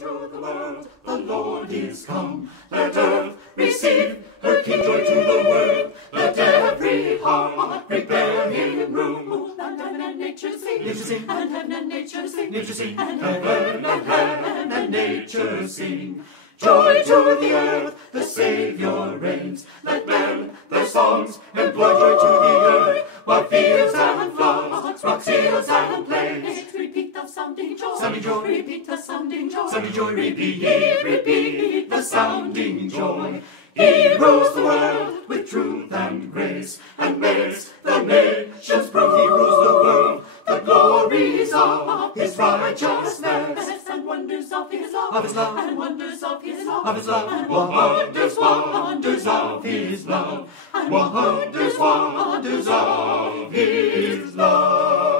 to the world, the Lord is come. Let earth receive her King, joy to the world. Let every heart prepare him room. And heaven and nature sing, Nature sing. and heaven and nature sing, Nature sing. and Heaven and nature sing. Joy to the earth, the Saviour reigns. Let men their songs employ, joy to the earth, while fields and floods, rocks, hills and plains. Repeat the sounding joy, Sounding joy. repeat the sounding joy, Sounding joy, repeat the sounding joy. He rules the world with truth and grace, and makes the nations prove. He rules the world, the glories of his righteousness, and wonders of his love, of his love, and wonders of his love, of his love, and wonders of his love, and wonders of his love.